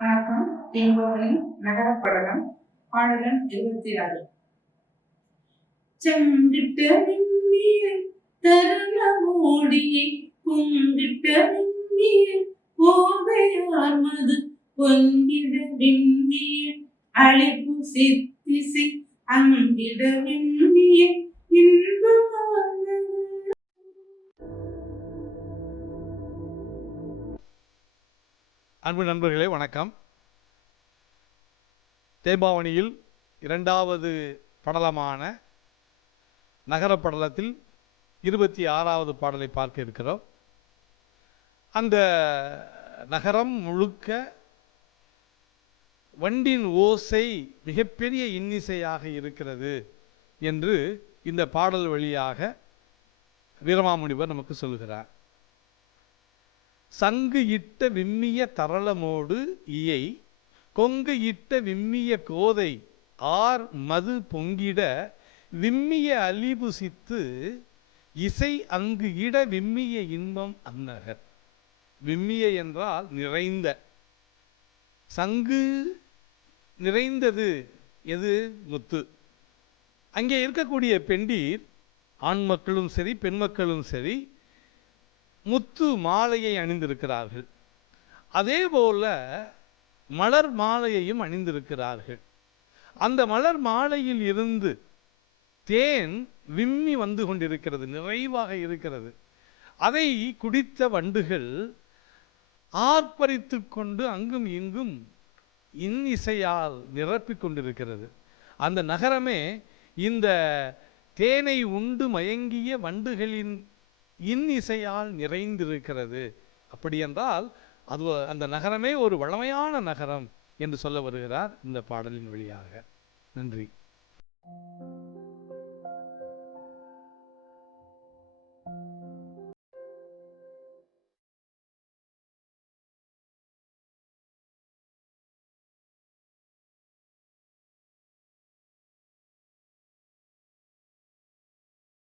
வணக்கம். என்பவனின் நகரப்படலம் பாடலன் இருபத்தி ஆறு செங்கிட்ட விண்ணிய தருணமோடி பொங்கிட்ட விண்ணிய போதையார் மது பொங்கிட விண்ணிய அழைப்பு சித்திசை அங்கிட விண்ணிய அன்பு நண்பர்களே வணக்கம். தேம்பாவணியில் இரண்டாவது படலமான நகரப்படலத்தில் இருபத்தி ஆறாவது பாடலை பார்க்க இருக்கிறோம். அந்த நகரம் முழுக்க வண்டின் ஓசை மிகப்பெரிய இன்னிசையாக இருக்கிறது என்று இந்த பாடல் வழியாக வீரமாமுனிவர் நமக்கு சொல்கிறார் சங்கு இட்ட விம்மிய தரளமோடு இயை கொங்கு இட்ட விம்மிய கோதை ஆர் மது பொங்கிட விம்மிய அலிபுசித்து இசை அங்கு இட விம்மிய இன்பம் அந்நகர் விம்மிய என்றால் நிறைந்த. சங்கு நிறைந்தது எது? முத்து. அங்கே இருக்கக்கூடிய பெண்டீர் ஆண் மக்களும் சரி பெண் மக்களும் சரி முத்து மாலையை அணிந்திருக்கிறார்கள். அதே போல மலர் மாலையையும் அணிந்திருக்கிறார்கள். அந்த மலர் மாலையில் இருந்து தேன் விம்மி வந்து கொண்டிருக்கிறது நிறைவாக இருக்கிறது. அதை குடித்த வண்டுகள் ஆர்ப்பரித்து கொண்டு அங்கும் இங்கும் இன்னிசையால் நிரப்பிக் கொண்டிருக்கிறது. அந்த நகரமே இந்த தேனை உண்டு மயங்கிய வண்டுகளின் இன்னிசையால் நிறைந்திருக்கிறது. அப்படி என்றால் அது அந்த நகரமே ஒரு வளமையான நகரம் என்று சொல்ல வருகிறார் இந்த பாடலின் வழியாக. நன்றி.